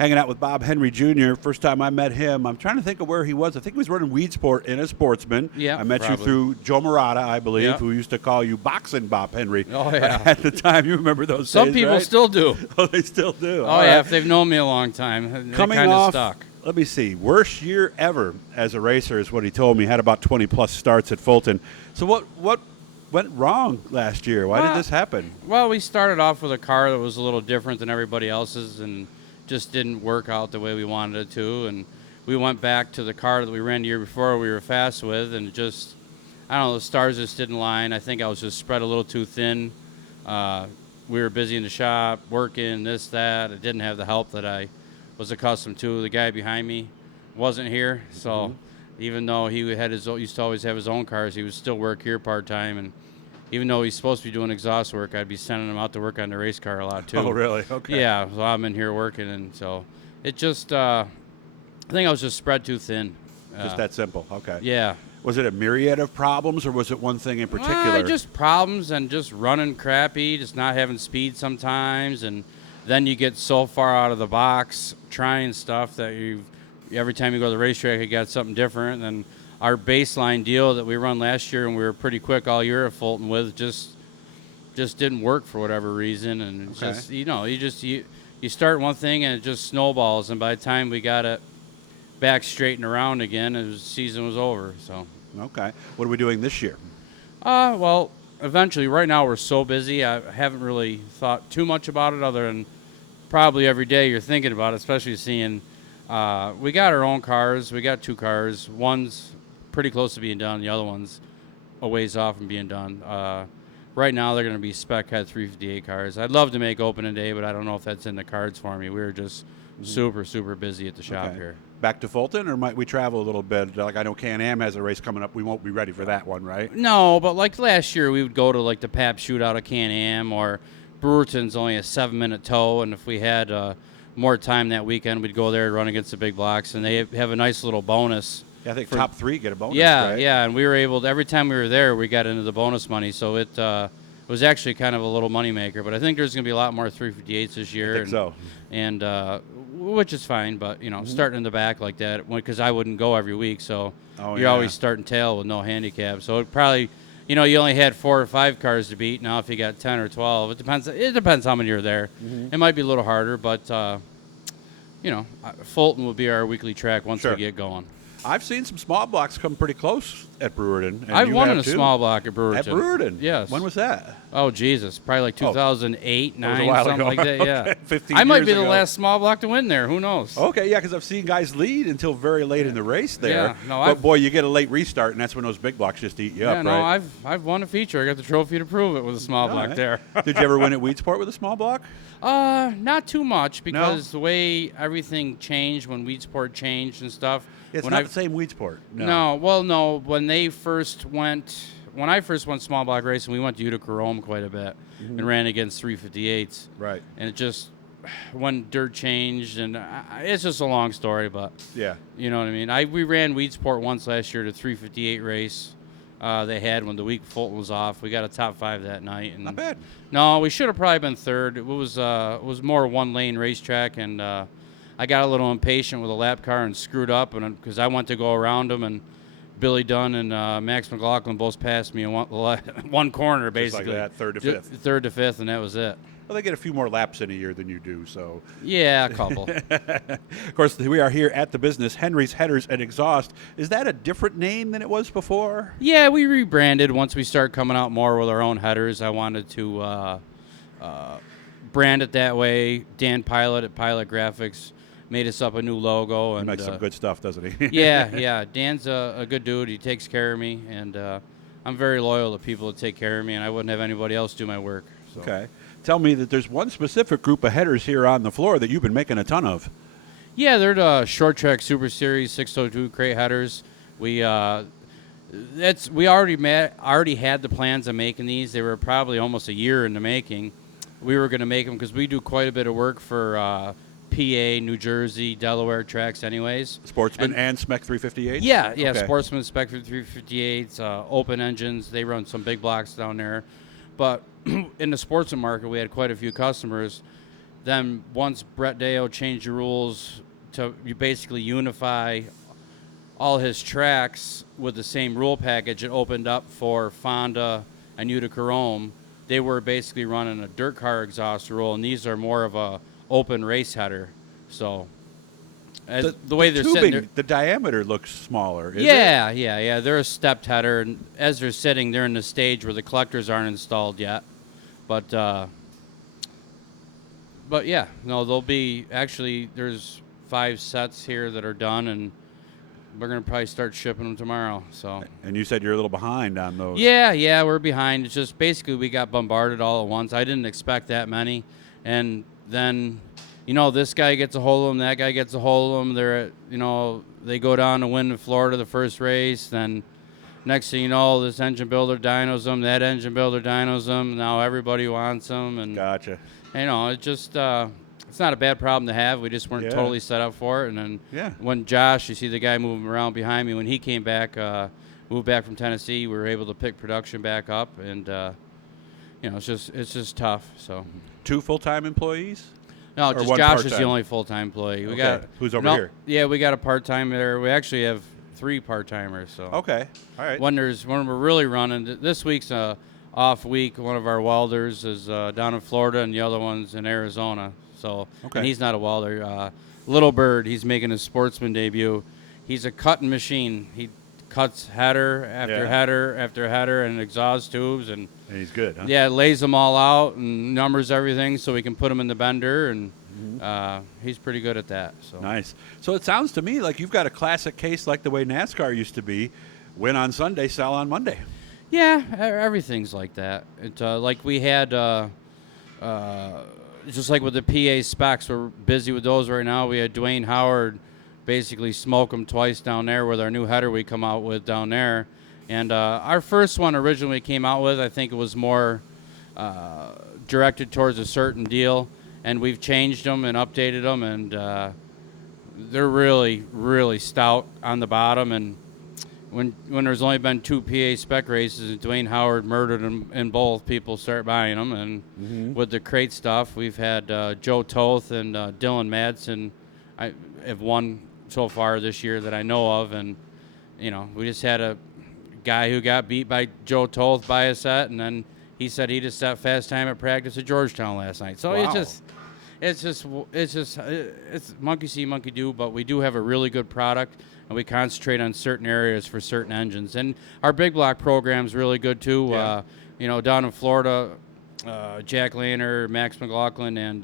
hanging out with Bob Henry Jr. First time I met him, I'm trying to think of where he was. I think he was running Weedsport in a Sportsman. Yeah, I met probably. you through Joe Murata, I believe, Yeah. who used to call you Boxing Bob Henry. Oh, yeah. At the time, you remember those Some days, people right? still do. Oh, they still do. Oh, All yeah, right. if they've known me a long time. Coming kind of off, stuck. let me see, worst year ever as a racer is what he told me. He had about 20-plus starts at Fulton. So what went wrong last year? Why did this happen? Well, we started off with a car that was a little different than everybody else's and just didn't work out the way we wanted it to. And we went back to the car that we ran the year before we were fast with, and just, I don't know, the stars just didn't line. I think I was just spread a little too thin. We were busy in the shop, working, this, that. I didn't have the help that I was accustomed to. The guy behind me wasn't here, so even though he had used to always have his own cars, he would still work here part-time, and even though he's supposed to be doing exhaust work, I'd be sending him out to work on the race car a lot too. Oh, really? Okay. Yeah, so I'm in here working, and so it just, I think I was just spread too thin. Just that simple. Okay. Yeah. Was it a myriad of problems, or was it one thing in particular? Just problems and just running crappy, just not having speed sometimes, and then you get so far out of the box trying stuff that every time you go to the racetrack, you got something different. And our baseline deal that we run last year and we were pretty quick all year at Fulton with just didn't work for whatever reason. And it's just, you start one thing and it just snowballs. And by the time we got it back straight and around again, the season was over. So. Okay. What are we doing this year? Well, eventually, right now we're so busy, I haven't really thought too much about it other than probably every day you're thinking about it, especially seeing we got our own cars. We got two cars. One's pretty close to being done. The other one's a ways off from being done. Right now, they're going to be spec head 358 cars. I'd love to make opening day, but I don't know if that's in the cards for me. We're just super, super busy at the shop here. Back to Fulton, or might we travel a little bit? Like, I know Can-Am has a race coming up. We won't be ready for that one, right? No, but like last year, we would go to like the Pap shootout at Can-Am, or Brewerton's only a 7-minute tow, and if we had more time that weekend, we'd go there and run against the big blocks, and they have a nice little bonus. Yeah, I think top three get a bonus, yeah, right? Yeah, and we were able to, every time we were there, we got into the bonus money, so it was actually kind of a little moneymaker. But I think there's going to be a lot more 358s this year. I think so. And which is fine, but, starting in the back like that, because I wouldn't go every week, so you're always starting tail with no handicap. So it probably, you only had 4 or 5 cars to beat. Now if you got 10 or 12, it depends how many are there. It might be a little harder, but, Fulton will be our weekly track once we get going. I've seen some small blocks come pretty close at Brewerton. And I've won in a small block at Brewerton. At Brewerton? Yes. When was that? Oh, Jesus. Probably like 2008, 9, something ago. like that, yeah. Okay, 15 I might be years the ago. last small block to win there. Who knows? Okay, yeah, because I've seen guys lead until very late in the race there. Yeah, no, but, boy, you get a late restart, and that's when those big blocks just eat you up, no, right? I've won a feature. I got the trophy to prove it with a small block there. Did you ever win at Weedsport with a small block? Not too much, because the way everything changed when Weedsport changed and stuff. It's not the same Weedsport. No. When I first went small block racing, we went to Utica Rome quite a bit and ran against 358s. Right. And it just, when dirt changed, and it's just a long story, but yeah, you know what I mean. We ran Weedsport once last year, the 358 race they had when the week Fulton was off. We got a top 5 that night. And not bad. No, we should have probably been third. It was more one-lane racetrack, and I got a little impatient with a lap car and screwed up, and because I went to go around them, and Billy Dunn and Max McLaughlin both passed me in one corner, basically. Just like that, third to fifth. Third to fifth, and that was it. Well, they get a few more laps in a year than you do, so. Yeah, a couple. Of course, we are here at the business, Henry's Headers and Exhaust. Is that a different name than it was before? Yeah, we rebranded once we started coming out more with our own headers. I wanted to brand it that way. Dan Pilot at Pilot Graphics made us up a new logo. He and makes some good stuff, doesn't he? yeah. Dan's a good dude. He takes care of me, and I'm very loyal to people that take care of me, and I wouldn't have anybody else do my work. So. Okay. Tell me that there's one specific group of headers here on the floor that you've been making a ton of. Yeah, they're the Short Track Super Series 602 crate headers. We already had the plans of making these. They were probably almost a year in the making. We were going to make them because we do quite a bit of work for PA, New Jersey, Delaware tracks anyways. Sportsman and Spec 358? Yeah, okay. Sportsman, Spec 358s, open engines. They run some big blocks down there. But in the Sportsman market, we had quite a few customers then once Brett Deo changed the rules to you basically unify all his tracks with the same rule package, it opened up for Fonda and Utica Rome. They were basically running a dirt car exhaust rule, and these are more of a open race header. So the way they're tubing, sitting there, the diameter looks smaller. Is it? yeah. They're a stepped header, and as they're sitting, they're in the stage where the collectors aren't installed yet. But yeah, no, they'll be actually. There's 5 sets here that are done, and we're gonna probably start shipping them tomorrow. So. And you said you're a little behind on those. Yeah, we're behind. It's just basically we got bombarded all at once. I didn't expect that many, and then, this guy gets a hold of them, that guy gets a hold of them. They go down to win in Florida the first race. Then next thing you know, this engine builder dynos them, that engine builder dynos them. Now everybody wants them, and Gotcha. it just it's not a bad problem to have. We just weren't totally set up for it. And then when Josh, you see the guy moving around behind me, when he came back, moved back from Tennessee, we were able to pick production back up, and it's just tough. So 2 full-time employees? no, Or just one Josh is part-time? the only full-time employee. We Okay. got Who's over here? Yeah, we got a part-time there. We actually have 3 part-timers. So Okay. All right. when we're really running, this week's a off week. One of our welders is down in Florida, and the other one's in Arizona. So Okay. and he's not a welder. Little Bird, he's making his sportsman debut. He's a cutting machine. He cuts header after header after header and exhaust tubes, and And he's good, huh? lays them all out and numbers everything so we can put them in the bender, and he's pretty good at that. So Nice. So it sounds to me like you've got a classic case like the way NASCAR used to be: win on Sunday, sell on Monday. yeah, everything's like that. It like we had. Just like with the PA specs, we're busy with those right now. We had Dwayne Howard basically smoke them twice down there with our new header we come out with down there. And our first one originally came out with, I think it was more directed towards a certain deal. And we've changed them and updated them, and they're really, really stout on the bottom. And when there's only been 2 PA spec races and Dwayne Howard murdered them in both, people start buying them. And with the crate stuff, we've had Joe Toth and Dylan Madsen. I have won so far this year that I know of, and we just had a guy who got beat by Joe Toth by a set, and then he said he just set fast time at practice at Georgetown last night. So Wow. it's monkey see, monkey do, but we do have a really good product, and we concentrate on certain areas for certain engines. And our big block program's really good too. Yeah. Down in Florida, Jack Lehner, Max McLaughlin, and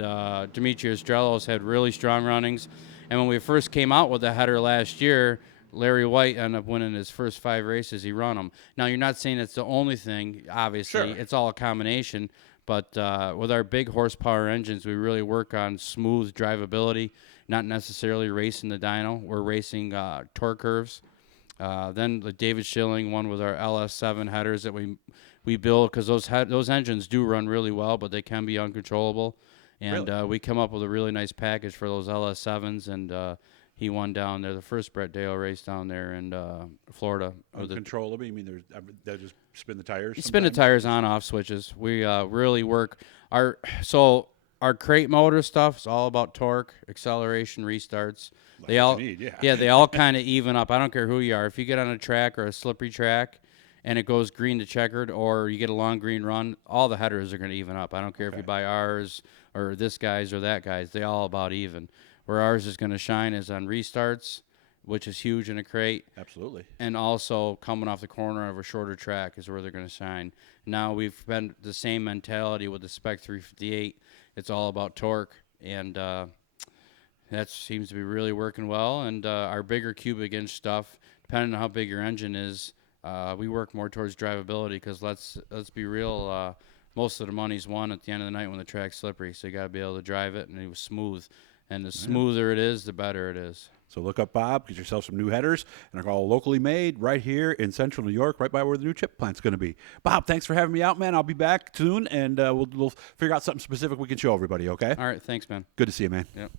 Demetrius Drelos had really strong runnings. And when we first came out with the header last year, Larry White ended up winning his first 5 races. He run them. Now, you're not saying it's the only thing. Obviously, Sure. it's all a combination. But with our big horsepower engines, we really work on smooth drivability, not necessarily racing the dyno. We're racing torque curves. Then the David Schilling one with our LS7 headers that we build, because those engines do run really well, but they can be uncontrollable. And Really? we come up with a really nice package for those LS7s, and he won down there the first Brett Dale race down there in Florida. Uncontrollable? You mean they'll just spin the tires? You spin the sometimes? tires on-off switches. We really work our crate motor stuff is all about torque, acceleration, restarts. That's They what all you need, yeah. they all kind of even up. I don't care who you are. If you get on a track or a slippery track and it goes green to checkered, or you get a long green run, all the headers are going to even up. I don't care if you buy ours or this guy's or that guy's. They all about even. Where ours is going to shine is on restarts, which is huge in a crate. Absolutely. And also coming off the corner of a shorter track is where they're going to shine. Now we've been the same mentality with the Spec 358. It's all about torque, and that seems to be really working well. And our bigger cubic inch stuff, depending on how big your engine is, we work more towards drivability, because let's be real, most of the money's won at the end of the night when the track's slippery. So you got to be able to drive it, and it was smooth. And the smoother it is, the better it is. So look up Bob, get yourself some new headers, and they're all locally made right here in central New York, right by where the new chip plant's going to be. Bob, thanks for having me out, man. I'll be back soon, and we'll figure out something specific we can show everybody, okay? All right, thanks, man. Good to see you, man. Yep.